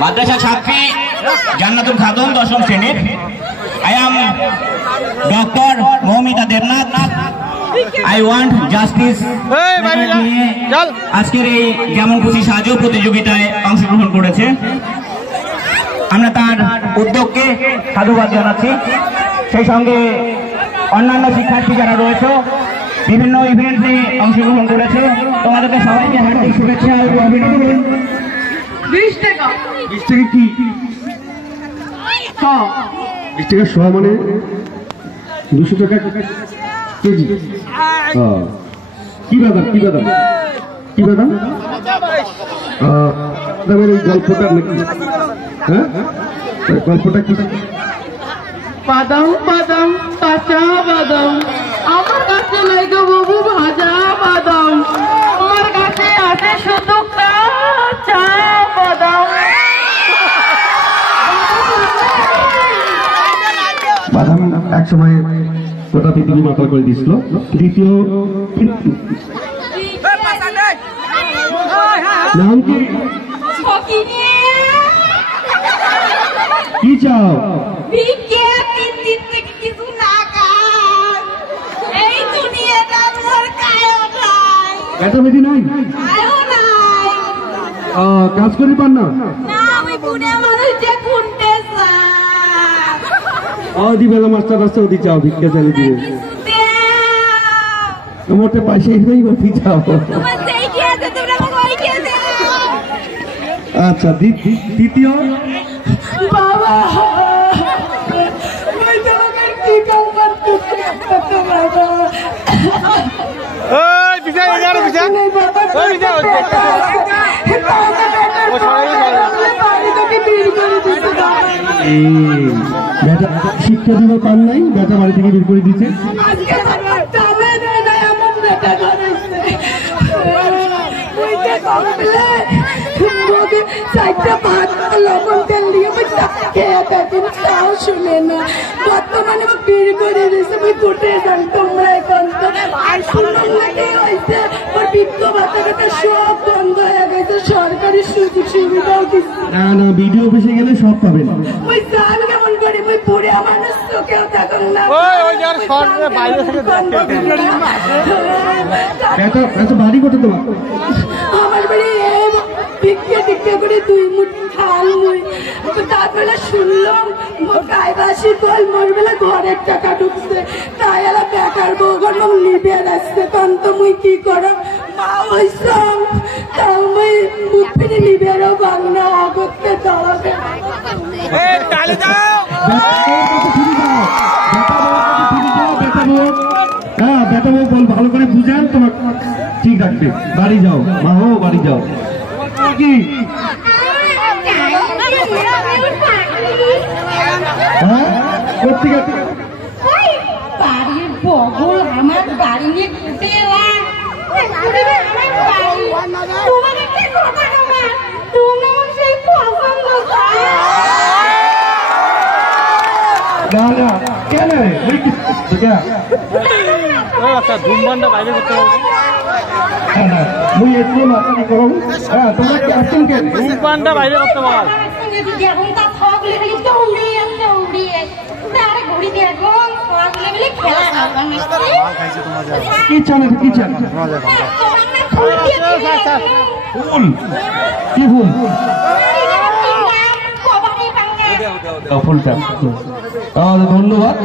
মাদ্রাসা ছাত্রী জান্নাতুল খাতুন 10ম শ্রেণীর। I am Dr. Moumita Debnath. I want justice আজকের এই যেমন খুশি সাহায্য প্রতিযোগিতায় অংশগ্রহণ করেছে। আমরা তার উদ্যোগকে সাধুবাদ জানাচ্ছি। সেই সঙ্গে অন্যান্য শিক্ষার্থী যারা রয়েছে বিভিন্ন ইভেন্টে অংশগ্রহণ করেছে, তোমাদেরকে সবাইকে হার্দিক শুভেচ্ছা ও অভিনন্দন। 20 টাকা। 20 টাকা কি? 20 টাকা শোয়া মানে 200 টাকা কেজি। কি বাদাম কি বাদাম কি বাদাম? দামের এই গল্পটা নাকি? হ্যাঁ, গল্পটা কি? বাদাম বাদাম কাঁচা বাদাম, আমার কাছে নাই গো বাবু ভাজা বাদাম, আমার কাছে আছে শুধু কাঁচা বাদাম। বাদাম এক সময় গোটা পৃথিবী মাতাল করে দিছিল। দ্বিতীয় নাম কি? কি চাও? বেদি নাই, কাজ করি পার না? দিবেলা মাস্টার রাস্তা ওদি চাও, ভিক্ষা চালি দিবে। তোমার পয়সাই নেই, ওদি চাও। আচ্ছা, দ্বিতীয় বাবা শিক্ষা দিব পান নাই, বেটা বাড়ি থেকে বের করে দিচ্ছে। শুনে না বর্তমানে বের করে দিয়েছে, কোটে যান তোমরা। এখন তো হয়েছে ওর বৃদ্ধ ভাতা সব বন্ধ হয়ে গেছে, সরকারি সুযোগ সুবিধাও কিছু না। না, বিডিও অফিসে গেলে সব পাবেন। ওই যান কেমন করে ওই বুড়ে মানুষ তো কেউ তখন না। বাড়ি কোটে তোমার? আমার বাড়ি ভিক্ষা টিক্ষা করে 2 মুঠি খাল মুই। তারপরে শুনলাম গাইবাসী বল মোর বেলা ঘরের টাকা ঢুকছে, তাই এরা বেকার বউগর মম নিবে আসছে। তখন তো মুই কি করো মা হইসাম, তাও মুই মুখ ফিরে নিবেরও বাংলা করতে দাঁড়াবে। হ্যাঁ, বেটা বউ বল ভালো করে বুঝান, তোমার ঠিক রাখবে। বাড়ি যাও মা, হো বাড়ি যাও। কি বাড়ির বগল আমার বাড়ি নিয়ে ঘুরতে এলাম। তোমার একটা কথা আমার, তোমার সেই পছন্দ কেন ধূমপানটা বাইরে করতে হবে। ধূমপানটা বাইরে করতে পার। কি চান? কি চান? ফুল? কি ফুল? ফুলটা ধন্যবাদ,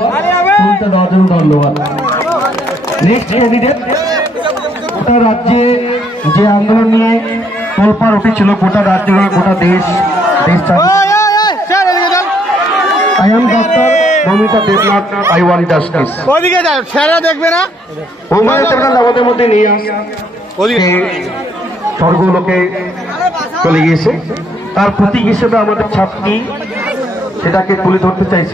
ফুলটা দেওয়ার জন্য ধন্যবাদ। Next candidate. গোটা রাজ্যে যে আন্দোলন নিয়ে তোলপাড় উঠেছিল, গোটা রাজ্য গোটা দেশ I am Dr. Moumita Debnath. I want justice। ওদিকে যাও, ছেড়ে দেখবে না। মৌমিতা দেবনাথ আমাদের মধ্যে নিয়ে আসে স্বর্গলোকে চলে গিয়েছে, তার প্রতীক হিসেবে আমাদের ছাত্রী সেটাকে তুলে ধরতে চাইছে।